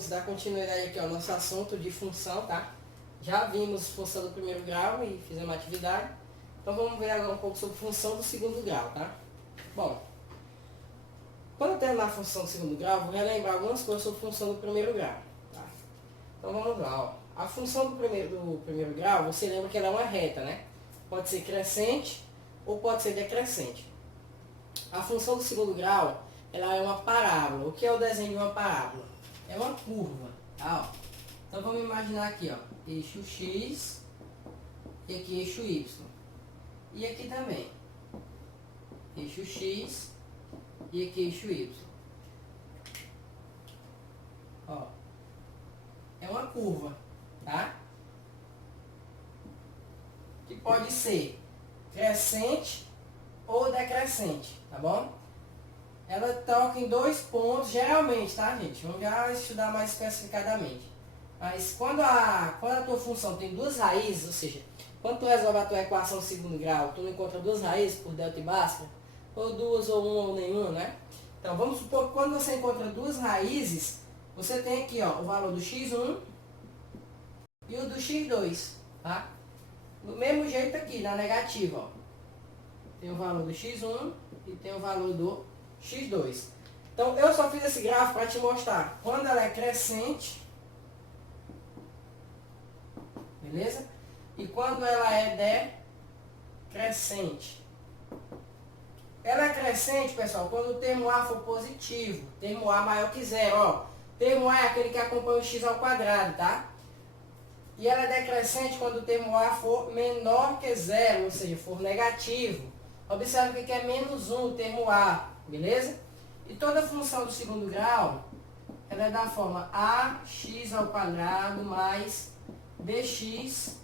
vamos dar continuidade aqui ao nosso assunto de função, tá? Já vimos função do primeiro grau e fizemos uma atividade. Então vamos ver agora um pouco sobre função do segundo grau, tá? Bom, quando eu terminar a função do segundo grau, vou relembrar algumas coisas sobre função do primeiro grau, tá? Então vamos lá, ó. A função do primeiro grau, você lembra que ela é uma reta, né? Pode ser crescente ou pode ser decrescente. A função do segundo grau, ela é uma parábola. O que é o desenho de uma parábola? É uma curva, tá? Ó. Então vamos imaginar aqui, ó, eixo X e aqui eixo Y. E aqui também, eixo X e aqui eixo Y. Ó, é uma curva, tá? Que pode ser crescente ou decrescente, tá bom? Ela toca em dois pontos, geralmente, tá, gente? Vamos já estudar mais especificadamente. Mas quando a tua função tem duas raízes, ou seja, quando tu resolve a tua equação de segundo grau, tu não encontra duas raízes por delta e Bhaskara, ou duas, ou uma, ou nenhuma, né? Então, vamos supor que quando você encontra duas raízes, você tem aqui, ó, o valor do x1 e o do x2, tá? Do mesmo jeito aqui, na negativa, ó. Tem o valor do x1 e tem o valor do x2. Então, eu só fiz esse gráfico para te mostrar quando ela é crescente, beleza? E quando ela é decrescente. Ela é crescente, pessoal, quando o termo A for positivo, termo A maior que zero, ó. Termo A é aquele que acompanha o x ao quadrado, tá? E ela é decrescente quando o termo A for menor que zero, ou seja, for negativo. Observe que é menos 1 o termo A, beleza? E toda função do segundo grau, ela é da forma ax ao quadrado mais bx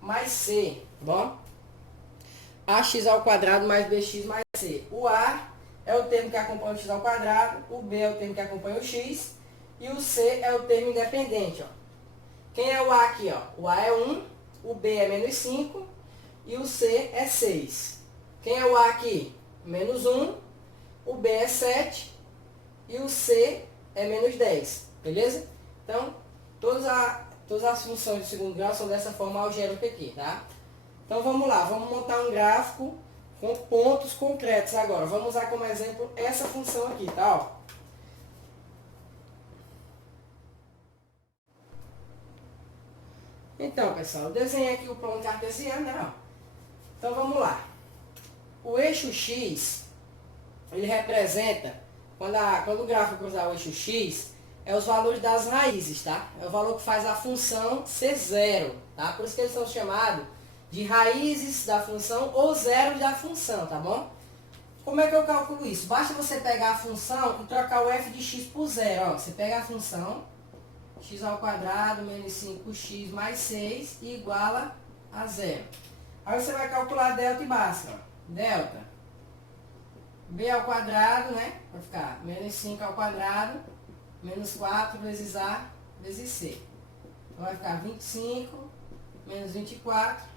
mais c, tá bom? Ax ao quadrado mais bx mais c. O A é o termo que acompanha o x ao quadrado, o B é o termo que acompanha o x, e o C é o termo independente, ó. Quem é o A aqui, ó? O A é 1, o B é menos 5 e o C é 6. Quem é o A aqui? Menos 1, o B é 7 e o C é menos 10, beleza? Então, todas as funções do segundo grau são dessa forma algébrica aqui, tá? Então vamos lá, vamos montar um gráfico com pontos concretos agora. Vamos usar como exemplo essa função aqui, tá? Ó. Então, pessoal, eu desenhei aqui o plano cartesiano, né? Ó. Então vamos lá. O eixo X, ele representa, quando o gráfico cruzar o eixo X, é os valores das raízes, tá? É o valor que faz a função ser zero, tá? Por isso que eles são chamados de raízes da função ou zeros da função, tá bom? Como é que eu calculo isso? Basta você pegar a função e trocar o f de x por zero, ó. Você pega a função, x ao quadrado menos 5x mais 6 e iguala a zero. Aí você vai calcular delta e Bhaskara. Delta b ao quadrado, né? Vai ficar menos 5 ao quadrado menos 4 vezes a vezes c. Então vai ficar 25 menos 24.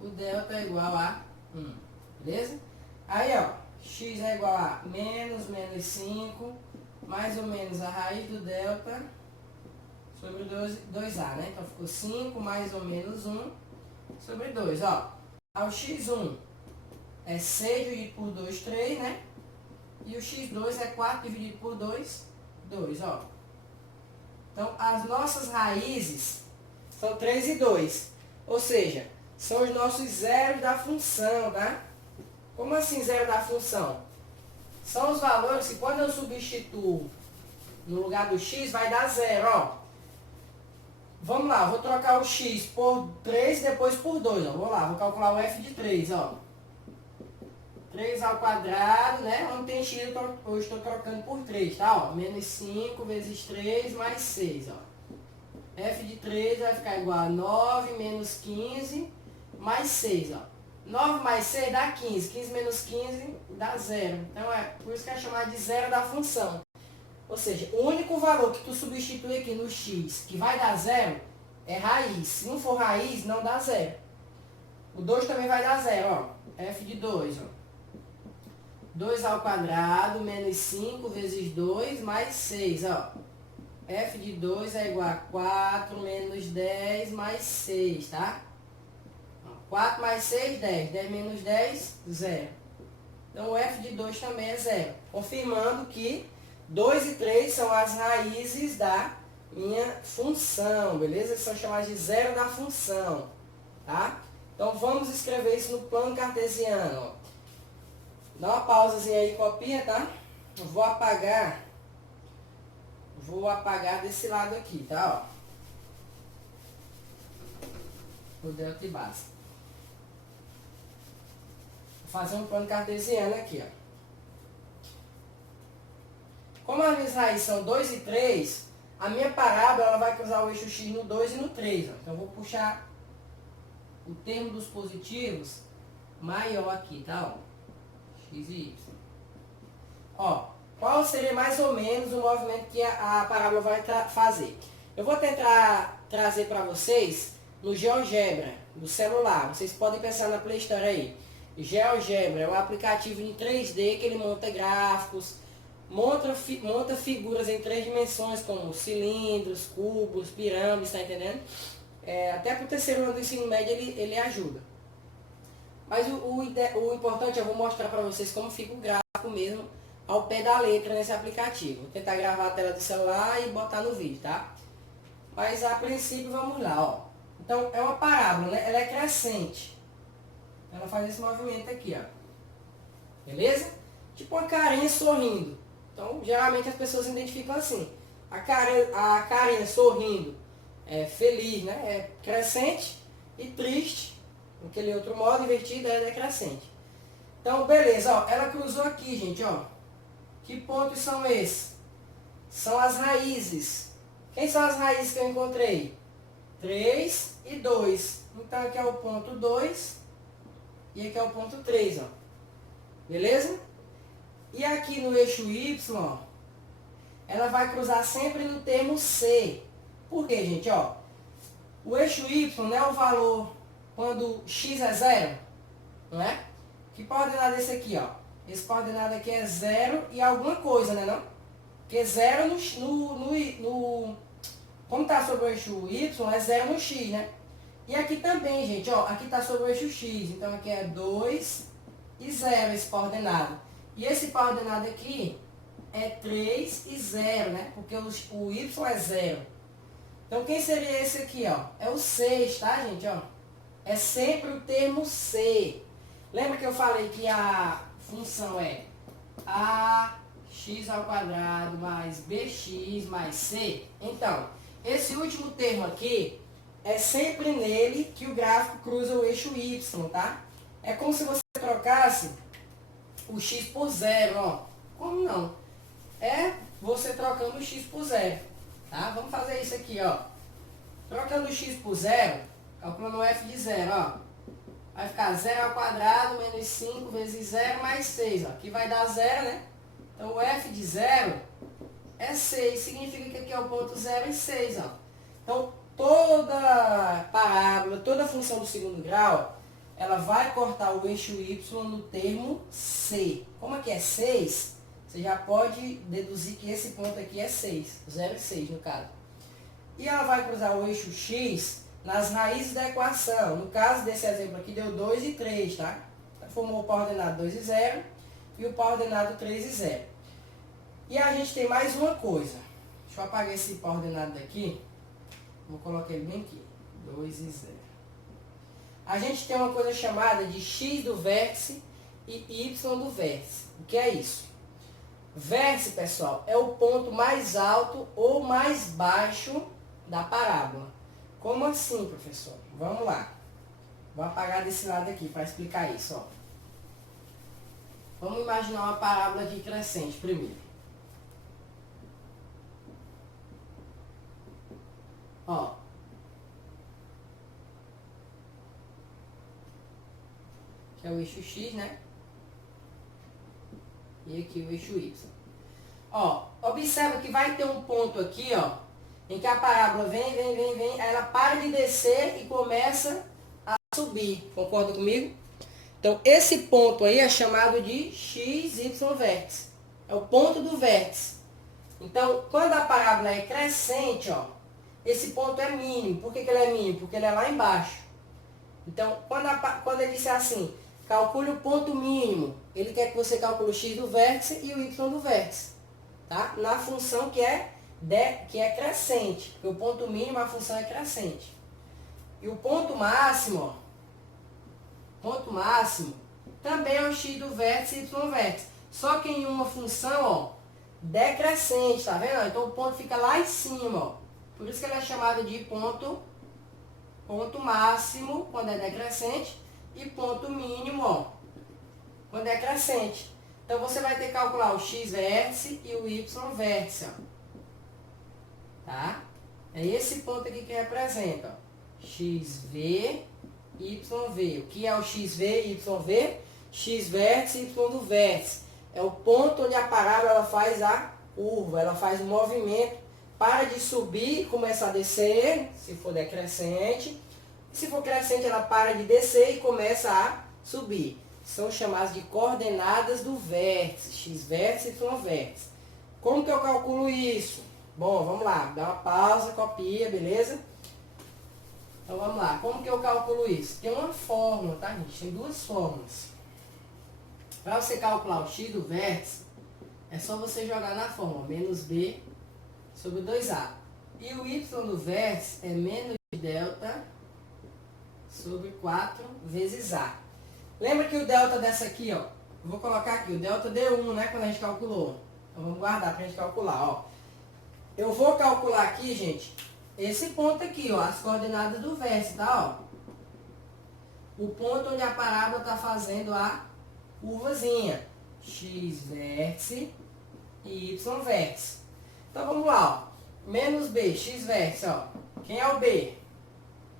O delta é igual a 1. Beleza? Aí, ó, x é igual a menos 5 mais ou menos a raiz do delta sobre 2a, né? Então ficou 5 mais ou menos 1 sobre 2, ó. Ao x1 é 6 dividido por 2, 3, né? E o x2 é 4 dividido por 2, 2, ó. Então, as nossas raízes são 3 e 2. Ou seja, são os nossos zeros da função, tá? Como assim zero da função? São os valores que quando eu substituo no lugar do x, vai dar zero, ó. Vamos lá, vou trocar o x por 3 e depois por 2, ó. Vou lá, vou calcular o f de 3, ó. 3 ao quadrado, né? Onde tem x, eu estou trocando por 3, tá? Ó, menos 5 vezes 3 mais 6, ó. F de 3 vai ficar igual a 9 menos 15 mais 6, ó. 9 mais 6 dá 15. 15 menos 15 dá 0. Então, é por isso que é chamado de zero da função. Ou seja, o único valor que tu substitui aqui no x que vai dar 0 é raiz. Se não for raiz, não dá 0. O 2 também vai dar 0, ó. F de 2, ó. 2 ao quadrado menos 5 vezes 2 mais 6, ó. f de 2 é igual a 4 menos 10 mais 6, tá? 4 mais 6, 10. 10 menos 10, 0. Então, o f de 2 também é 0. Confirmando que 2 e 3 são as raízes da minha função, beleza? Eles são chamados de zero da função, tá? Então, vamos escrever isso no plano cartesiano, ó. Dá uma pausazinha aí, copia, tá? Eu vou apagar desse lado aqui, tá? Ó. O delta e base. Vou fazer um plano cartesiano aqui, ó. Como as minhas raízes são 2 e 3, a minha parábola ela vai cruzar o eixo x no 2 e no 3. Ó. Então, eu vou puxar o termo dos positivos maior aqui, tá? Ó. X e y. Ó, qual seria mais ou menos o movimento que a parábola vai fazer? Eu vou tentar trazer para vocês no GeoGebra, do celular. Vocês podem pensar na Play Store aí. GeoGebra é um aplicativo em 3D que ele monta gráficos, monta figuras em 3 dimensões, como cilindros, cubos, pirâmides, tá entendendo? Até para o terceiro ano do ensino médio ele ajuda. Mas o importante, eu vou mostrar para vocês como fica o gráfico mesmo ao pé da letra nesse aplicativo. Vou tentar gravar a tela do celular e botar no vídeo, tá? Mas a princípio vamos lá, ó. Então é uma parábola, né? Ela é crescente. Ela faz esse movimento aqui, ó. Beleza? Tipo uma carinha sorrindo. Então geralmente as pessoas se identificam assim. A carinha sorrindo é feliz, né? É crescente, e triste, aquele outro modo invertido, é decrescente. Então beleza, ó. Ela cruzou aqui, gente, ó. Que pontos são esses? São as raízes. Quem são as raízes que eu encontrei? 3 e 2. Então aqui é o ponto 2 e aqui é o ponto 3, ó. Beleza? E aqui no eixo Y, ó, ela vai cruzar sempre no termo C. Por quê, gente? Ó, o eixo Y não é o valor quando x é 0, não é? Que coordenada é esse aqui, ó? Esse coordenado aqui é 0 e alguma coisa, né não? Porque 0 como está sobre o eixo Y, é 0 no x, né? E aqui também, gente, ó, aqui está sobre o eixo x. Então aqui é 2 e 0 esse coordenado. E esse coordenado aqui é 3 e 0, né? Porque o y é 0. Então quem seria esse aqui, ó? É o 6, tá, gente, ó? É sempre o termo C. Lembra que eu falei que a função é ax ao quadrado mais bx mais c? Então, esse último termo aqui é sempre nele que o gráfico cruza o eixo y, tá? É como se você trocasse o x por 0, ó. Como não? É você trocando o x por 0, tá? Vamos fazer isso aqui, ó. Trocando o x por 0, calculando o f de 0, ó. Vai ficar 0 ao quadrado menos 5 vezes 0 mais 6, ó. Aqui vai dar 0, né? Então, o f de 0 é 6. Significa que aqui é o ponto 0 e 6, ó. Então, toda parábola, toda função do segundo grau, ela vai cortar o eixo y no termo C. Como aqui é 6, você já pode deduzir que esse ponto aqui é 6. 0 e 6, no caso. E ela vai cruzar o eixo x nas raízes da equação. No caso desse exemplo aqui, deu 2 e 3, tá? Formou o coordenado 2 e 0 e o coordenado 3 e 0. E a gente tem mais uma coisa. Deixa eu apagar esse coordenado daqui. Vou colocar ele bem aqui. 2 e 0. A gente tem uma coisa chamada de x do vértice e y do vértice. O que é isso? Vértice, pessoal, é o ponto mais alto ou mais baixo da parábola. Como assim, professor? Vamos lá. Vou apagar desse lado aqui para explicar isso, ó. Vamos imaginar uma parábola aqui crescente primeiro. Ó. Aqui é o eixo x, né? E aqui o eixo y. Ó, observa que vai ter um ponto aqui, ó, em que a parábola vem, aí ela para de descer e começa a subir. Concorda comigo? Então, esse ponto aí é chamado de XY vértice. É o ponto do vértice. Então, quando a parábola é crescente, ó, esse ponto é mínimo. Por que ele é mínimo? Porque ele é lá embaixo. Então, quando ele disser assim, calcule o ponto mínimo, ele quer que você calcule o x do vértice e o y do vértice. Tá? Na função que é crescente. Porque o ponto mínimo, a função é crescente. E o ponto máximo, ó, ponto máximo, também é o x do vértice e y do vértice. Só que em uma função, ó, decrescente, tá vendo? Então o ponto fica lá em cima, ó. Por isso que ele é chamado de ponto máximo, quando é decrescente, e ponto mínimo, ó, quando é crescente. Então você vai ter que calcular o x vértice e o y vértice, ó. Tá? É esse ponto aqui que representa, ó. XV, YV. O que é o XV e YV? X vértice e Y do vértice. É o ponto onde a parábola ela faz a curva, ela faz o movimento, para de subir e começa a descer, se for decrescente. Se for crescente, ela para de descer e começa a subir. São chamadas de coordenadas do vértice, x vértice e y vértice. Como que eu calculo isso? Bom, vamos lá, dá uma pausa, copia, beleza? Então vamos lá, como que eu calculo isso? Tem uma fórmula, tá, gente? Tem duas fórmulas. Para você calcular o x do vértice, é só você jogar na fórmula menos b sobre 2a. E o y do vértice é menos delta sobre 4 vezes a. Lembra que o delta dessa aqui, ó, eu vou colocar aqui, o delta deu 1, né, quando a gente calculou. Então vamos guardar para a gente calcular, ó. Eu vou calcular aqui, gente, esse ponto aqui, ó, as coordenadas do vértice, tá, ó. O ponto onde a parábola está fazendo a curvazinha. X vértice e Y vértice. Então vamos lá, ó. Menos B, X vértice, ó. Quem é o B?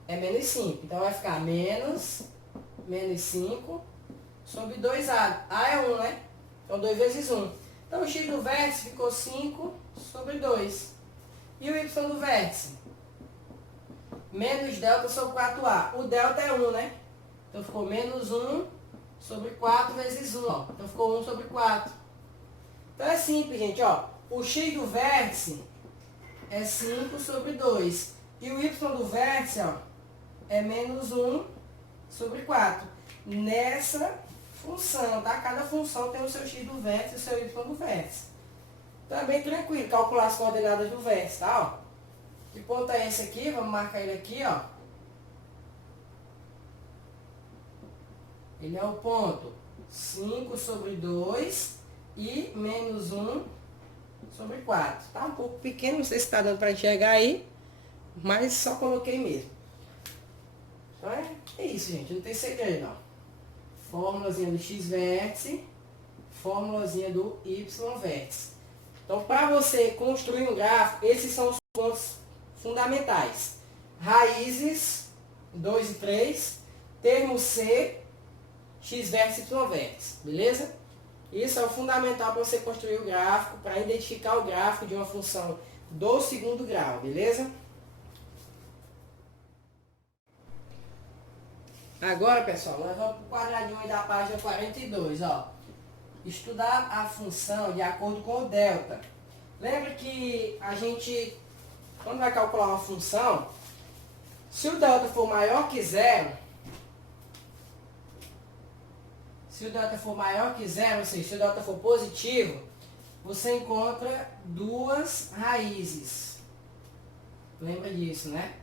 É menos 5. Então vai ficar menos 5 sobre 2A. A é 1, né? Então 2 vezes 1. Então o X do vértice ficou 5 sobre 2. E o Y do vértice? Menos delta sobre 4A. O delta é 1, né? Então ficou menos 1 sobre 4 vezes 1, ó. Então ficou 1 sobre 4. Então é simples, gente, ó. O x do vértice é 5 sobre 2. E o y do vértice, ó, é menos 1 sobre 4. Nessa função, tá? Cada função tem o seu x do vértice e o seu y do vértice. Então é bem tranquilo calcular as coordenadas do vértice, tá? Ó. Que ponto é esse aqui? Vamos marcar ele aqui, ó. Ele é o ponto 5 sobre 2 e menos 1 sobre 4. Tá um pouco pequeno, não sei se está dando para enxergar aí, mas só coloquei mesmo. Então é isso, gente, não tem segredo, ó. Fórmulazinha do x vértice, fórmulazinha do y vértice. Então, para você construir um gráfico, esses são os pontos fundamentais. Raízes 2 e 3, termo C, x vértice e y vértice, beleza? Isso é o fundamental para você construir o gráfico, para identificar o gráfico de uma função do segundo grau, beleza? Agora, pessoal, nós vamos para o quadradinho aí da página 42, ó. Estudar a função de acordo com o delta. Lembra que a gente, quando vai calcular uma função, se o delta for maior que zero, ou seja, se o delta for positivo, você encontra duas raízes. Lembra disso, né?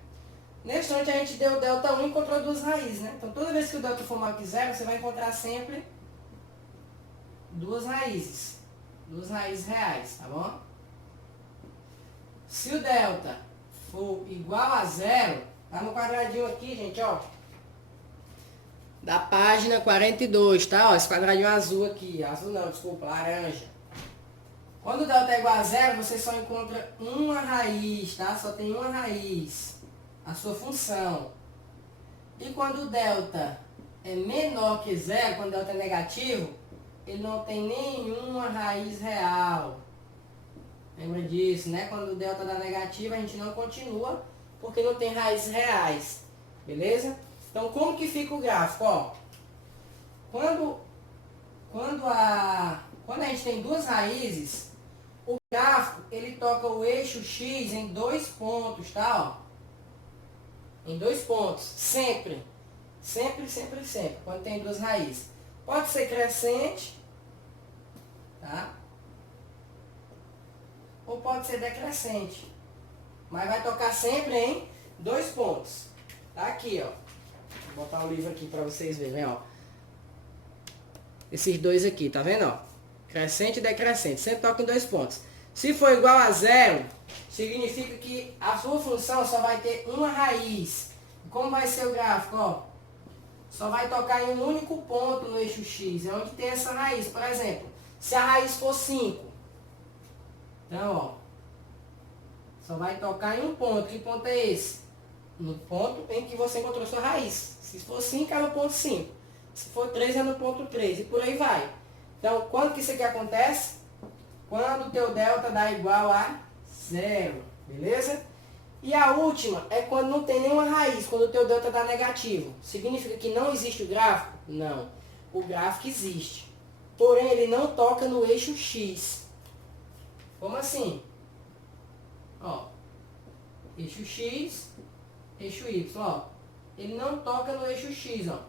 Nesse instante a gente deu delta 1 e encontrou duas raízes, né? Então toda vez que o delta for maior que zero, você vai encontrar sempre duas raízes reais, tá bom? Se o delta for igual a zero, tá no quadradinho aqui, gente, ó. Da página 42, tá? Ó, esse quadradinho azul aqui. Azul não, desculpa, laranja. Quando o delta é igual a zero, você só encontra uma raiz, tá? Só tem uma raiz. A sua função. E quando o delta é menor que zero, quando o delta é negativo, ele não tem nenhuma raiz real. Lembra disso, né? Quando o delta dá negativo, a gente não continua, porque não tem raízes reais. Beleza? Então, como que fica o gráfico? Ó, quando a gente tem duas raízes, O gráfico, ele toca o eixo X em 2 pontos, tá? Ó. Em 2 pontos, sempre. Sempre, sempre, sempre, quando tem duas raízes. Pode ser crescente, tá? Ou pode ser decrescente. Mas vai tocar sempre em 2 pontos. Tá aqui, ó. Vou botar o livro aqui para vocês verem, ó. Esses dois aqui, tá vendo, ó? Crescente e decrescente. Sempre toca em 2 pontos. Se for igual a 0, significa que a sua função só vai ter uma raiz. Como vai ser o gráfico, ó? Só vai tocar em um único ponto no eixo X. É onde tem essa raiz. Por exemplo, se a raiz for 5. Então, ó. Só vai tocar em um ponto. Que ponto é esse? No ponto em que você encontrou sua raiz. Se for 5, é no ponto 5. Se for 3, é no ponto 3. E por aí vai. Então, quando que isso aqui acontece? Quando o teu delta dá igual a 0. Beleza? E a última é quando não tem nenhuma raiz. Quando o teu delta dá negativo. Significa que não existe o gráfico? Não. O gráfico existe. Porém, ele não toca no eixo X. Como assim? Ó. Eixo X, eixo Y, ó. Ele não toca no eixo X, ó.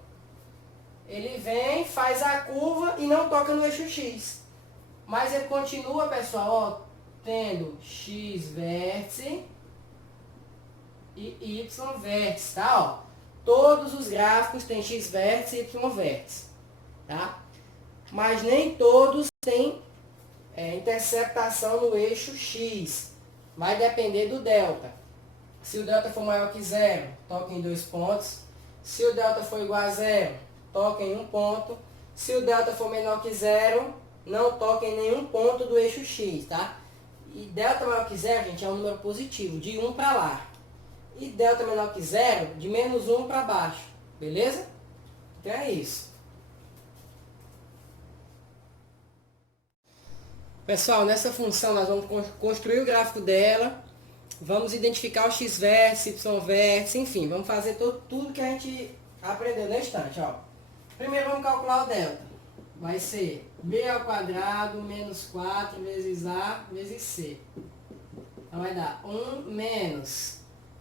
Ele vem, faz a curva e não toca no eixo X. Mas ele continua, pessoal, ó, tendo X vértice e Y vértice, tá? Ó. Todos os gráficos têm X vértice e Y vértice, tá? Mas nem todos têm interceptação no eixo X. Vai depender do delta. Se o delta for maior que 0, toca em 2 pontos. Se o delta for igual a 0, toca em 1 ponto. Se o delta for menor que 0, não toca em nenhum ponto do eixo X, tá? E delta maior que 0, gente, é um número positivo, de 1 para lá. E delta menor que 0, de menos 1 para baixo. Beleza? Então é isso. Pessoal, nessa função nós vamos construir o gráfico dela. Vamos identificar o x vértice, y vértice, enfim, vamos fazer tudo que a gente aprendeu na estante, ó. Primeiro vamos calcular o delta. Vai ser b ao quadrado menos 4 vezes a vezes c. Então vai dar 1 menos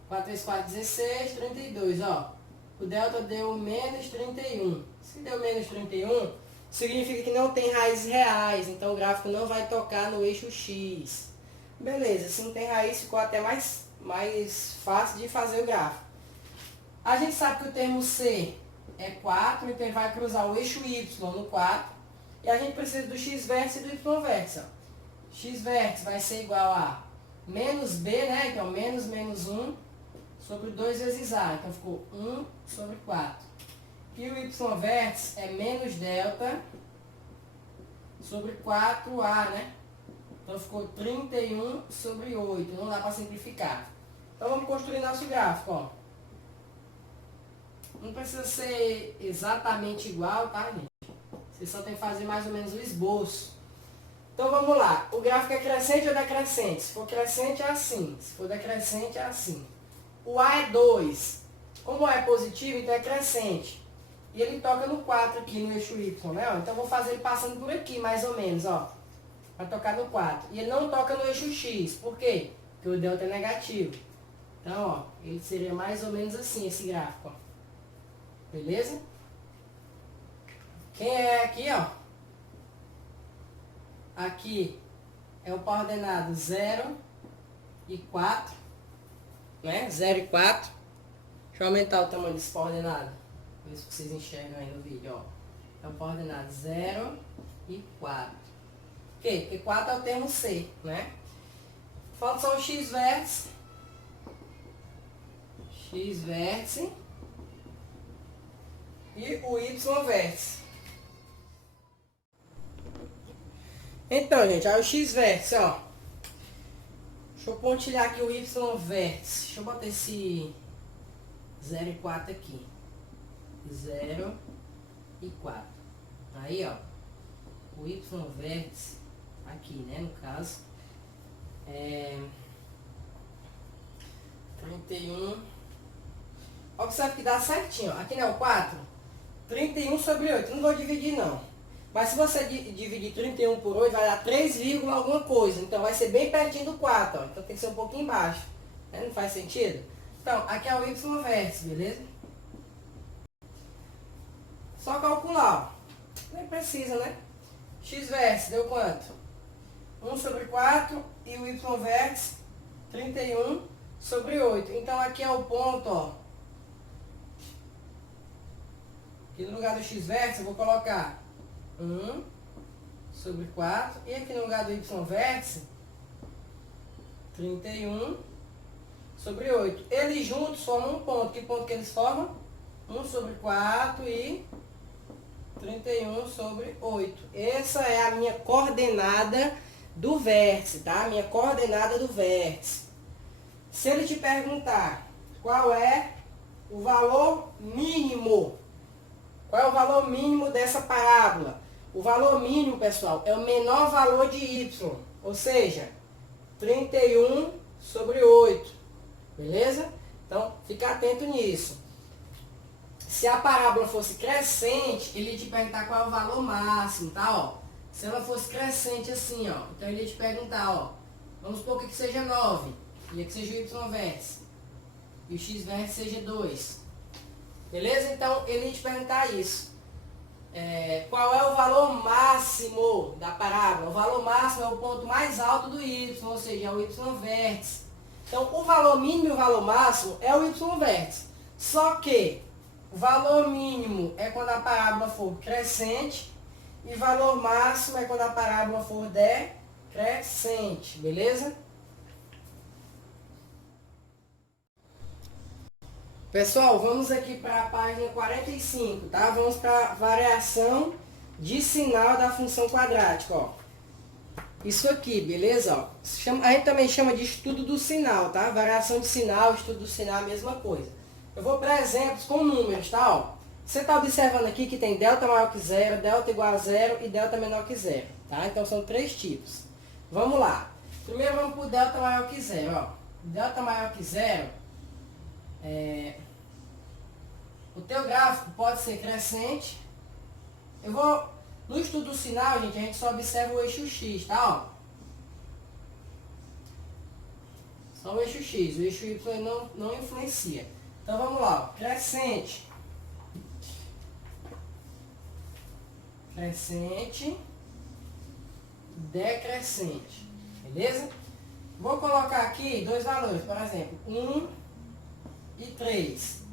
4 vezes 4, 16, 32, ó. O delta deu menos 31. Se deu menos 31, significa que não tem raízes reais, então o gráfico não vai tocar no eixo X. Beleza, se não tem raiz, ficou até mais fácil de fazer o gráfico. A gente sabe que o termo C é 4, então ele vai cruzar o eixo Y no 4. E a gente precisa do x vértice e do y vértice. Ó. X vértice vai ser igual a menos B, né? Então, menos 1 sobre 2 vezes A. Então, ficou 1 sobre 4. E o y vértice é menos delta sobre 4A, né? Então ficou 31 sobre 8. Não dá para simplificar. Então vamos construir nosso gráfico, ó. Não precisa ser exatamente igual, tá, gente? Você só tem que fazer mais ou menos o esboço. Então vamos lá. O gráfico é crescente ou decrescente? Se for crescente é assim. Se for decrescente é assim. O A é 2. Como o A é positivo, então é crescente. E ele toca no 4 aqui no eixo Y, né? Então eu vou fazer ele passando por aqui, mais ou menos, ó. Vai tocar no 4. E ele não toca no eixo X. Por quê? Porque o delta é negativo. Então, ó, ele seria mais ou menos assim, esse gráfico, ó. Beleza? Quem é aqui, ó? Aqui é o coordenado 0 e 4. Né? 0 e 4. Deixa eu aumentar o tamanho desse coordenado. Ver se vocês enxergam aí no vídeo, ó. É o coordenado 0 e 4. Por quê? Porque 4 é o termo C, né? Falta só o x vértice. X vértice. E o y vértice. Então, gente, aí o x vértice, ó. Deixa eu pontilhar aqui o y vértice. Deixa eu botar esse 0 e 4 aqui. 0 e 4. Aí, ó. O y vértice, aqui, né, no caso, é 31. Observe que dá certinho, ó. Aqui não é o 4? 31 sobre 8. Não vou dividir, não. Mas se você dividir 31 por 8, vai dar 3, alguma coisa. Então vai ser bem pertinho do 4, ó. Então tem que ser um pouquinho embaixo. Né? Não faz sentido? Então, aqui é o y vértice, beleza? Só calcular, ó. Nem precisa, né? X vértice deu quanto? 1 sobre 4 e o y vértice 31 sobre 8. Então aqui é o ponto, ó. Aqui no lugar do x vértice eu vou colocar 1 sobre 4. E aqui no lugar do y vértice 31 sobre 8. Eles juntos formam um ponto. Que ponto que eles formam? 1 sobre 4 e 31 sobre 8. Essa é a minha coordenada do vértice, tá? Minha coordenada do vértice. Se ele te perguntar qual é o valor mínimo, qual é o valor mínimo dessa parábola? O valor mínimo, pessoal, é o menor valor de y, ou seja, 31 sobre 8, beleza? Então, fica atento nisso. Se a parábola fosse crescente, ele ia te perguntar qual é o valor máximo, tá? Ó, se ela fosse crescente assim, ó, então ele ia te perguntar, ó, vamos supor que aqui seja 9, e aqui seja o y vértice, e o x vértice seja 2. Beleza? Então, ele ia te perguntar isso. Qual é o valor máximo da parábola? O valor máximo é o ponto mais alto do y, ou seja, é o y vértice. Então, o valor mínimo e o valor máximo é o y vértice. Só que o valor mínimo é quando a parábola for crescente e o valor máximo é quando a parábola for decrescente, beleza? Pessoal, vamos aqui para a página 45, tá? Vamos para a variação de sinal da função quadrática, ó. Isso aqui, beleza? Ó. A gente também chama de estudo do sinal, tá? Variação de sinal, estudo do sinal, a mesma coisa. Eu vou para exemplos com números, tá? Ó. Você está observando aqui que tem delta maior que zero, delta igual a zero e delta menor que zero, tá? Então são 3 tipos. Vamos lá. Primeiro vamos para o delta maior que zero, ó. Delta maior que zero o teu gráfico pode ser crescente. No estudo do sinal, gente, a gente só observa o eixo X, tá? Ó. Só o eixo X, o eixo Y não influencia. Então vamos lá, ó. Crescente. Crescente. Decrescente. Beleza? Vou colocar aqui 2 valores, por exemplo, 1 e 3.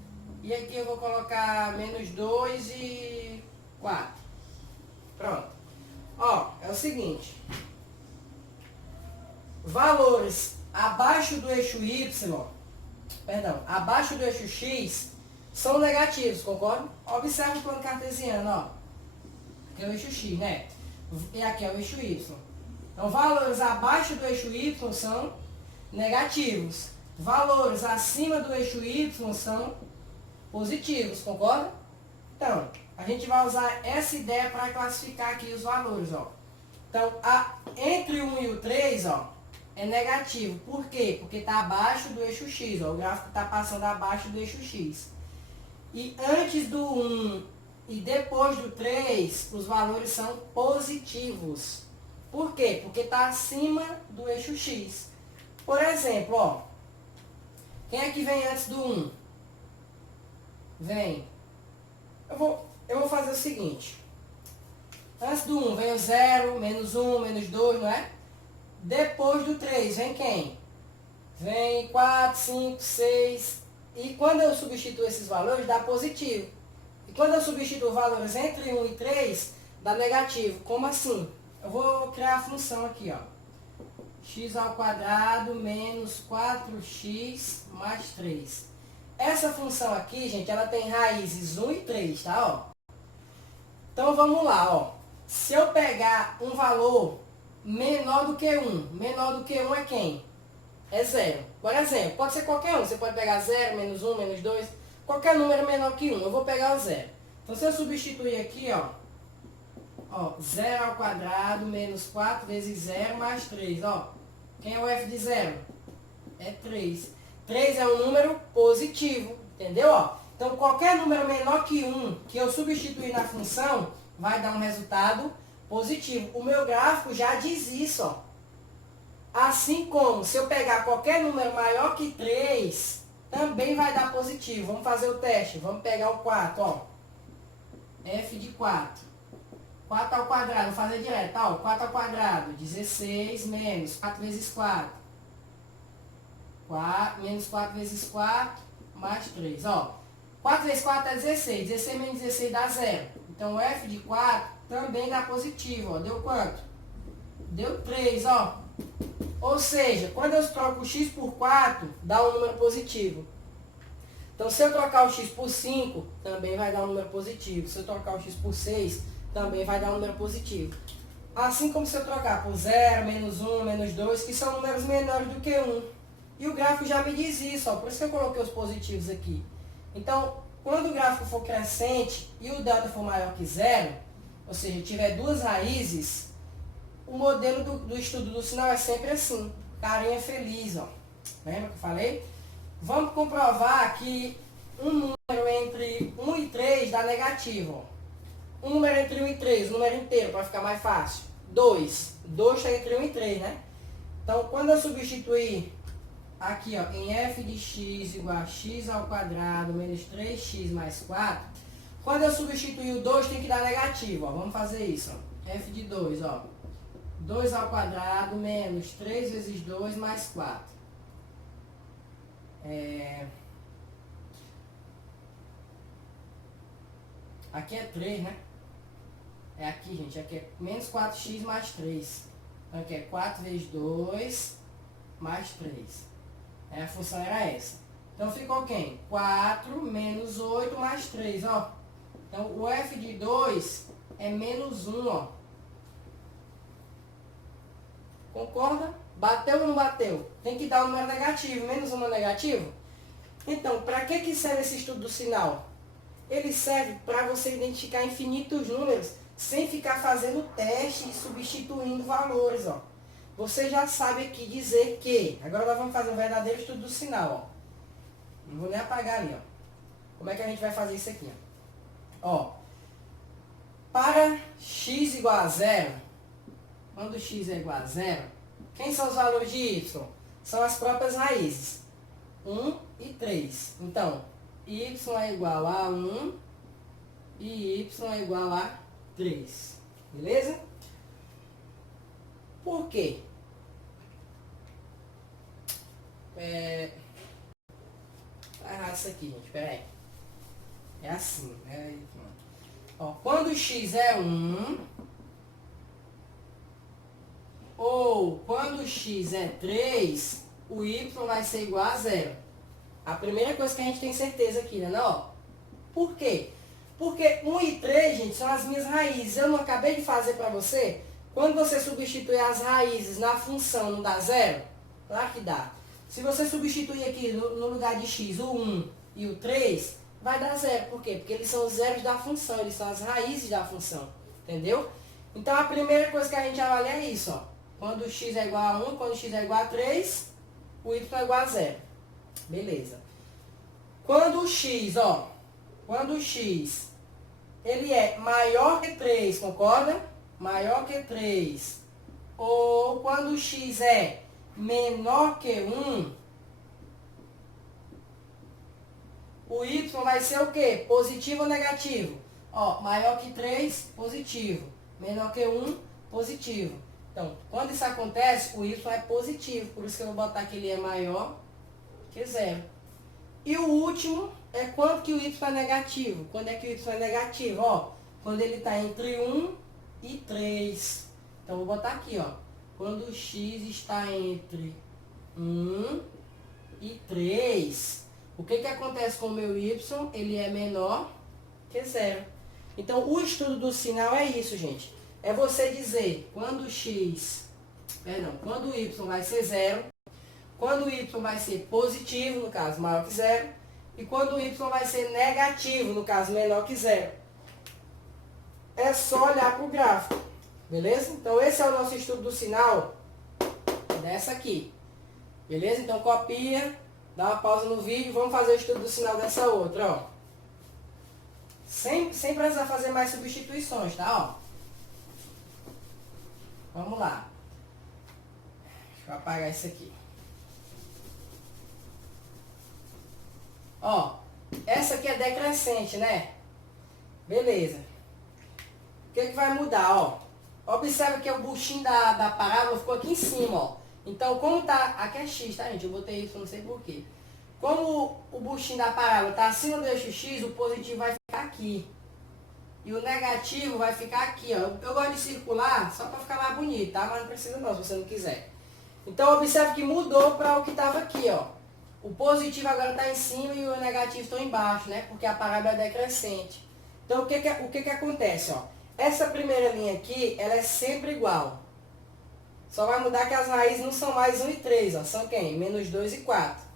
E aqui eu vou colocar menos 2 e 4. Pronto. Ó, é o seguinte. Valores abaixo do eixo Y, abaixo do eixo X, são negativos, concorda? Observa o plano cartesiano, ó. Aqui é o eixo X, né? E aqui é o eixo Y. Então, valores abaixo do eixo Y são negativos. Valores acima do eixo Y são positivos, concorda? Então, a gente vai usar essa ideia para classificar aqui os valores, ó. Então, entre o 1 e o 3, ó, é negativo. Por quê? Porque está abaixo do eixo X, ó. O gráfico está passando abaixo do eixo X. E antes do 1 e depois do 3, os valores são positivos. Por quê? Porque está acima do eixo X. Por exemplo, ó, quem é que vem antes do 1? Vem. Eu vou fazer o seguinte. Antes do 1 vem o 0, menos 1, menos 2, não é? Depois do 3 vem quem? Vem 4, 5, 6. E quando eu substituo esses valores, dá positivo. E quando eu substituo valores entre 1 e 3, dá negativo. Como assim? Eu vou criar a função aqui, ó. X ao quadrado menos 4x mais 3. Essa função aqui, gente, ela tem raízes 1 e 3, tá? Ó. Então, vamos lá, ó. Se eu pegar um valor menor do que 1, menor do que 1 é quem? É 0. Por exemplo, pode ser qualquer um. Você pode pegar 0, menos 1, menos 2, qualquer número menor que 1. Eu vou pegar o 0. Então, se eu substituir aqui, ó, 0 ao quadrado menos 4 vezes 0 mais 3, ó. Quem é o f de 0? É 3. 3 é um número positivo, entendeu? Ó? Então, qualquer número menor que 1 que eu substituir na função, vai dar um resultado positivo. O meu gráfico já diz isso, ó. Assim como, se eu pegar qualquer número maior que 3, também vai dar positivo. Vamos fazer o teste. Vamos pegar o 4, ó. F de 4. 4 ao quadrado, vou fazer direto, ó. 4 ao quadrado, 16 menos 4 vezes 4. 4 menos 4 vezes 4, mais 3, ó. 4 vezes 4 é 16. 16 menos 16 dá 0. Então, o F de 4 também dá positivo, ó. Deu quanto? Deu 3, ó. Ou seja, quando eu troco o x por 4, dá um número positivo. Então, se eu trocar o x por 5, também vai dar um número positivo. Se eu trocar o x por 6, também vai dar um número positivo. Assim como se eu trocar por 0, menos 1, menos 2, que são números menores do que 1. E o gráfico já me diz isso, ó. Por isso que eu coloquei os positivos aqui. Então, quando o gráfico for crescente e o delta for maior que 0, ou seja, tiver duas raízes, o modelo do estudo do sinal é sempre assim, carinha feliz, ó. Lembra que eu falei? Vamos comprovar que um número entre 1 e 3 dá negativo, ó. Um número entre 1 e 3, número inteiro, para ficar mais fácil. 2. 2 está entre 1 e 3, né? Então, quando eu substituir aqui, ó, em f de x igual a x ao quadrado menos 3x mais 4, quando eu substituir o 2 tem que dar negativo, ó. Vamos fazer isso, ó. F de 2, ó. 2 ao quadrado menos 3 vezes 2 mais 4. Aqui é 3, né? É aqui, gente. Aqui é menos 4x mais 3. Então aqui é 4 vezes 2 mais 3. A função era essa. Então ficou quem? 4 menos 8 mais 3, ó. Então o f de 2 é menos 1, ó. Concorda? Bateu ou não bateu? Tem que dar um número negativo. Menos 1 é negativo? Então, para que serve esse estudo do sinal? Ele serve para você identificar infinitos números sem ficar fazendo teste e substituindo valores, ó. Você já sabe aqui dizer que... Agora nós vamos fazer um verdadeiro estudo do sinal, ó. Não vou nem apagar ali, ó. Como é que a gente vai fazer isso aqui, ó? Para x igual a 0, quando x é igual a 0, quem são os valores de y? São as próprias raízes. 1 e 3. Então, y é igual a 1 e y é igual a 3. Beleza? Por quê? Tá errado isso aqui, gente. Pera aí. É assim, né? Ó, quando x é 1, ou quando x é 3, o y vai ser igual a 0. A primeira coisa que a gente tem certeza aqui, né? Não? Por quê? Porque 1 e 3, gente, são as minhas raízes. Eu não acabei de fazer para você? Quando você substitui as raízes na função, não dá 0? Claro que dá. Se você substituir aqui no lugar de x o 1 e o 3, vai dar 0. Por quê? Porque eles são os zeros da função, eles são as raízes da função. Entendeu? Então, a primeira coisa que a gente avalia é isso, ó. Quando x é igual a 1, quando x é igual a 3, o y é igual a 0. Beleza. Quando o x, ó, quando o x, ele é maior que 3, concorda? Maior que 3. Ou quando o x é menor que 1, o y vai ser o quê? Positivo ou negativo? Ó, maior que 3, positivo. Menor que 1, positivo. Então, quando isso acontece, o y é positivo. Por isso que eu vou botar que ele é maior que 0. E o último é quando que o y é negativo. Quando é que o y é negativo? Ó, quando ele está entre 1 e 3. Então, vou botar aqui, ó. Quando o x está entre 1 e 3, o que acontece com o meu y? Ele é menor que 0. Então, o estudo do sinal é isso, gente. É você dizer quando o x, quando o y vai ser 0, quando o y vai ser positivo, no caso maior que 0, e quando o y vai ser negativo, no caso menor que 0. É só olhar para o gráfico, beleza? Então esse é o nosso estudo do sinal dessa aqui, beleza? Então copia, dá uma pausa no vídeo, vamos fazer o estudo do sinal dessa outra, ó. Sem precisar fazer mais substituições, tá? Ó. Vamos lá. Deixa eu apagar isso aqui. Ó, essa aqui é decrescente, né? Beleza. O que vai mudar, ó? Observa que o buchinho da parábola ficou aqui em cima, ó. Então, como tá... Aqui é X, tá, gente? Eu botei isso, não sei porquê. Como o buchinho da parábola tá acima do eixo X, o positivo vai ficar aqui. E o negativo vai ficar aqui, ó. Eu gosto de circular só para ficar mais bonito, tá? Mas não precisa não, se você não quiser. Então, observe que mudou para o que estava aqui, ó. O positivo agora está em cima e o negativo está embaixo, né? Porque a parábola é decrescente. Então, o que acontece, ó? Essa primeira linha aqui, ela é sempre igual. Só vai mudar que as raízes não são mais 1 e 3, ó. São quem? Menos 2 e 4.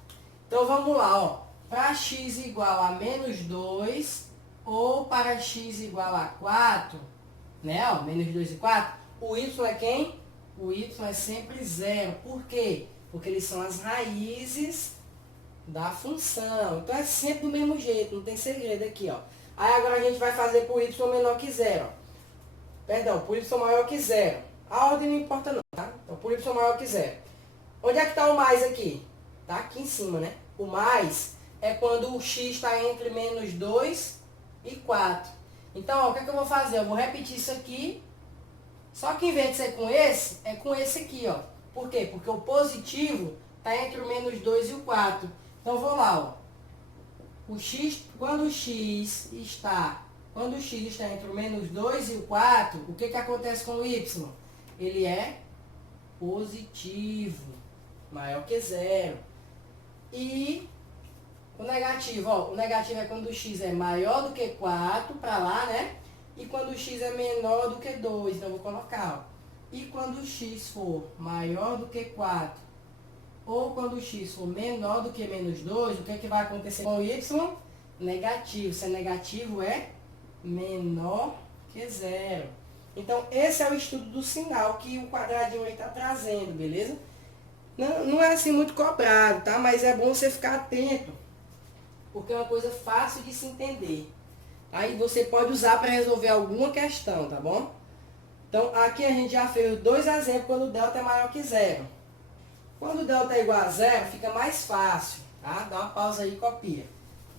Então, vamos lá, ó. Para x igual a menos 2 ou para x igual a 4, né? Ó, menos 2 e 4, o y é quem? O y é sempre 0. Por quê? Porque eles são as raízes da função. Então, é sempre do mesmo jeito, não tem segredo aqui, ó. Aí, agora a gente vai fazer por y menor que 0, ó. Perdão, por y maior que 0. A ordem não importa não, tá? Então, por y maior que 0. Onde é que está o mais aqui? Tá aqui em cima, né? O mais é quando o x está entre menos 2 e 4. Então, ó, o que é que eu vou fazer? Eu vou repetir isso aqui. Só que em vez de ser com esse, é com esse aqui, ó. Por quê? Porque o positivo está entre o menos 2 e o 4. Então, vou lá, ó. O x, quando o x está entre o menos 2 e o 4, o que acontece com o y? Ele é positivo, maior que 0. E o negativo, ó, o negativo é quando o x é maior do que 4, para lá, né? E quando o x é menor do que 2, então eu vou colocar, ó. E quando o x for maior do que 4, ou quando o x for menor do que menos 2, o que é que vai acontecer com o y? Negativo. Se é negativo, é menor que 0. Então, esse é o estudo do sinal que o quadradinho aí está trazendo, beleza? Não é assim muito cobrado, tá? Mas é bom você ficar atento, porque é uma coisa fácil de se entender. Aí você pode usar para resolver alguma questão, tá bom? Então, aqui a gente já fez 2 exemplos quando o delta é maior que 0. Quando o delta é igual a 0, fica mais fácil, tá? Dá uma pausa aí e copia.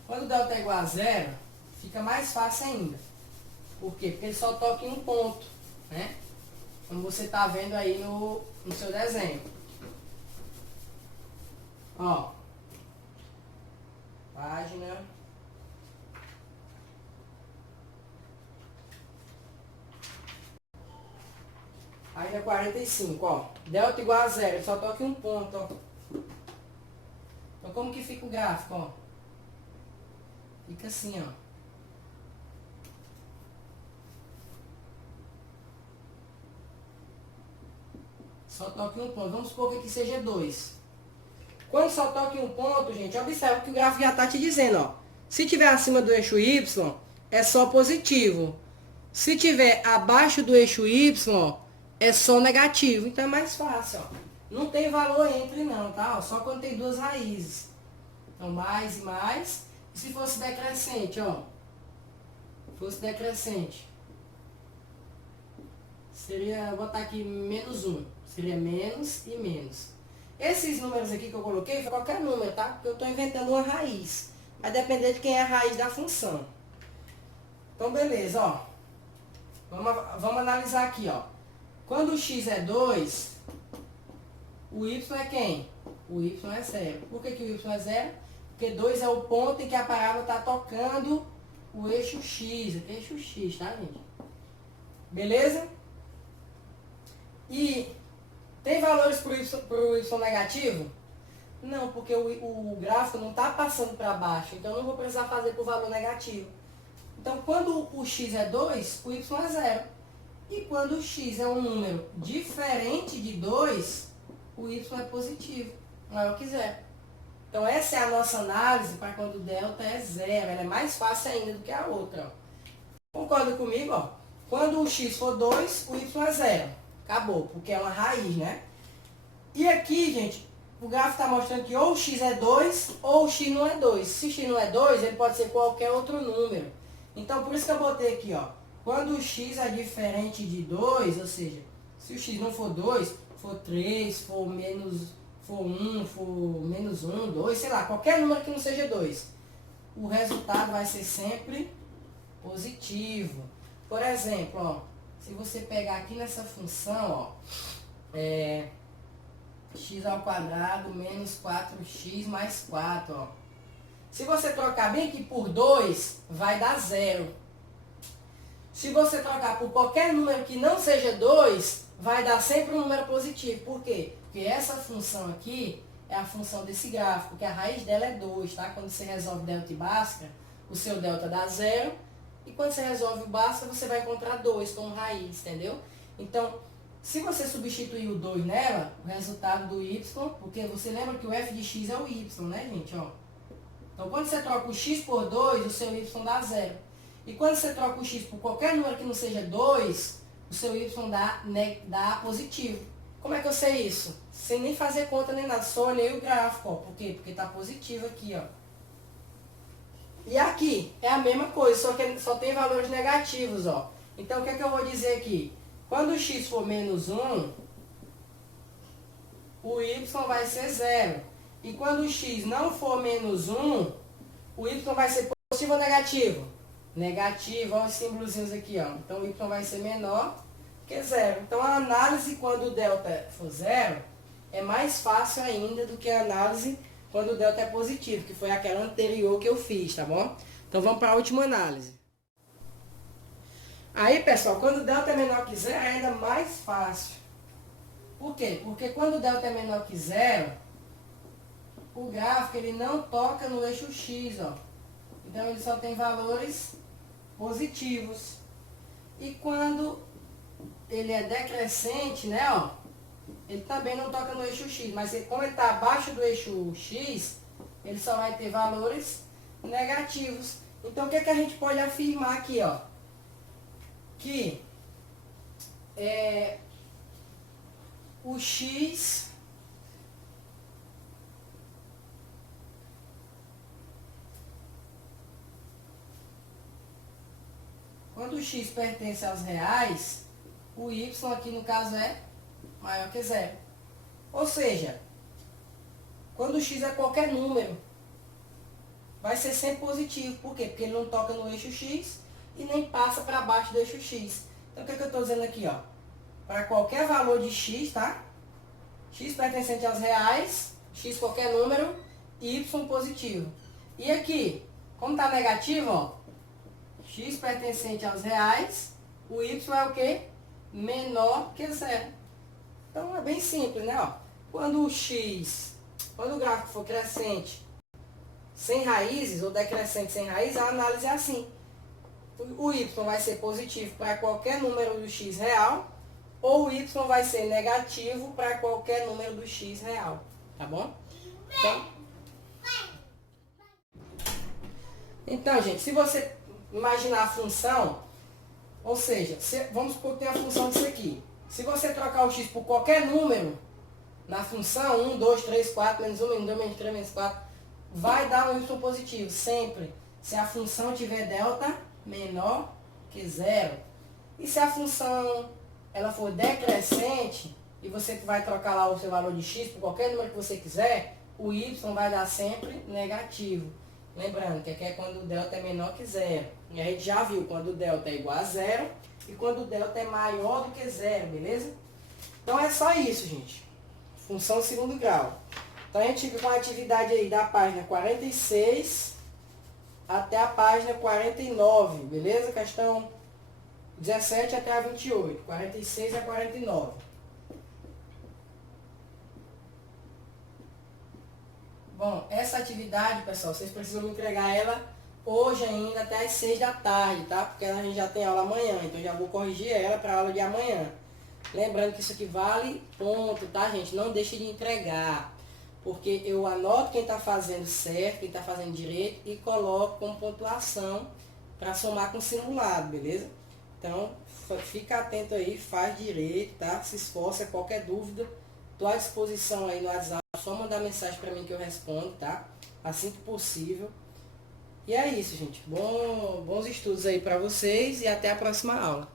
Quando o delta é igual a 0, fica mais fácil ainda. Por quê? Porque ele só toca em um ponto, né? Como você está vendo aí no seu desenho. Ó. Página. Página 45, ó. Delta igual a 0, ele só toca em um ponto, ó. Então, como que fica o gráfico, ó? Fica assim, ó. Só toca em um ponto. Vamos supor que aqui seja 2. Quando só toca em um ponto, gente, observa que o gráfico já está te dizendo, ó. Se tiver acima do eixo Y, é só positivo. Se tiver abaixo do eixo Y, é só negativo. Então é mais fácil, ó. Não tem valor entre não, tá? Ó, só quando tem duas raízes. Então, mais e mais. E se fosse decrescente, ó. Fosse decrescente. Seria, vou botar aqui menos 1. Seria menos e menos. Esses números aqui que eu coloquei foi qualquer número, tá? Porque eu estou inventando uma raiz. Vai depender de quem é a raiz da função. Então, beleza, ó. Vamos analisar aqui, ó. Quando o x é 2, o y é quem? O y é 0. Por que o y é 0? Porque 2 é o ponto em que a parábola está tocando o eixo x. Aqui é eixo x, tá, gente? Beleza? E tem valores para o y negativo? Não, porque o gráfico não está passando para baixo. Então, eu não vou precisar fazer por valor negativo. Então, quando o x é 2, o y é 0. E quando o x é um número diferente de 2, o y é positivo, maior que 0. Então, essa é a nossa análise para quando o delta é 0. Ela é mais fácil ainda do que a outra, ó. Concorda comigo, ó? Quando o x for 2, o y é 0. Acabou, porque é uma raiz, né? E aqui, gente, o gráfico está mostrando que ou o x é 2 ou o x não é 2. Se o x não é 2, ele pode ser qualquer outro número. Então, por isso que eu botei aqui, ó. Quando o x é diferente de 2, ou seja, se o x não for 2, for 3, for menos, for 1, for menos 1, 2, sei lá, qualquer número que não seja 2, o resultado vai ser sempre positivo. Por exemplo, ó, se você pegar aqui nessa função, ó, x ao quadrado menos 4x mais 4, ó. Se você trocar bem aqui por 2, vai dar 0. Se você trocar por qualquer número que não seja 2, vai dar sempre um número positivo. Por quê? Porque essa função aqui é a função desse gráfico, que a raiz dela é 2, tá? Quando você resolve delta e Bhaskara, o seu delta dá 0. E quando você resolve o Bhaskara, você vai encontrar 2 como raiz, entendeu? Então, se você substituir o 2 nela, o resultado do y, porque você lembra que o f de x é o y, né, gente? Ó. Então, quando você troca o x por 2, o seu y dá 0. E quando você troca o x por qualquer número que não seja 2, o seu y dá positivo. Como é que eu sei isso? Sem nem fazer conta nem nada, só olhei o gráfico, ó. Por quê? Porque está positivo aqui, ó. E aqui é a mesma coisa, só que só tem valores negativos, ó. Então, o que é que eu vou dizer aqui? Quando o x for menos 1, o y vai ser 0. E quando o x não for menos 1, o y vai ser positivo ou negativo? Negativo, olha os símbolozinhos aqui, ó. Então, o y vai ser menor que 0. Então, a análise quando o delta for 0 é mais fácil ainda do que a análise quando o delta é positivo, que foi aquela anterior que eu fiz, tá bom? Então, vamos para a última análise. Aí, pessoal, quando o delta é menor que 0, é ainda mais fácil. Por quê? Porque quando o delta é menor que 0, o gráfico ele não toca no eixo x, ó. Então, ele só tem valores positivos. E quando ele é decrescente, né, ó, ele também não toca no eixo x, mas como ele está abaixo do eixo x, ele só vai ter valores negativos. Então, o que é que a gente pode afirmar aqui, ó? Que o x quando o x pertence aos reais, o y aqui no caso é maior que 0. Ou seja, quando o x é qualquer número, vai ser sempre positivo. Por quê? Porque ele não toca no eixo x e nem passa para baixo do eixo x. Então, o que é que eu estou dizendo aqui, ó? Para qualquer valor de x, tá? X pertencente aos reais, x qualquer número, y positivo. E aqui, como está negativo, ó, x pertencente aos reais, o y é o quê? Menor que 0. Então, é bem simples, né? Ó, quando o gráfico for crescente sem raízes, ou decrescente sem raízes, a análise é assim. O y vai ser positivo para qualquer número do x real, ou o y vai ser negativo para qualquer número do x real. Tá bom? Então, gente, se você imaginar a função, ou seja, vamos supor que tem a função disso aqui. Se você trocar o x por qualquer número, na função 1, 2, 3, 4, menos 1, menos 2, menos 3, menos 4, vai dar um y positivo, sempre. Se a função tiver delta menor que 0. E se a função ela for decrescente, e você vai trocar lá o seu valor de x por qualquer número que você quiser, o y vai dar sempre negativo. Lembrando que aqui é quando o delta é menor que 0. E a gente já viu quando o delta é igual a 0 e quando o delta é maior do que 0, beleza? Então é só isso, gente. Função segundo grau. Então a gente fica com a atividade aí da página 46 até a página 49, beleza? Questão 17 até a 28, 46 a 49. Bom, essa atividade, pessoal, vocês precisam me entregar ela hoje ainda até as 6 da tarde, tá? Porque a gente já tem aula amanhã, então já vou corrigir ela para a aula de amanhã. Lembrando que isso aqui vale ponto, tá, gente? Não deixe de entregar, porque eu anoto quem está fazendo certo, quem está fazendo direito e coloco como pontuação para somar com o simulado, beleza? Então, fica atento aí, faz direito, tá? Se esforça, qualquer dúvida, estou à disposição aí no WhatsApp, só mandar mensagem para mim que eu respondo, tá? Assim que possível. E é isso, gente. Bons estudos aí para vocês e até a próxima aula.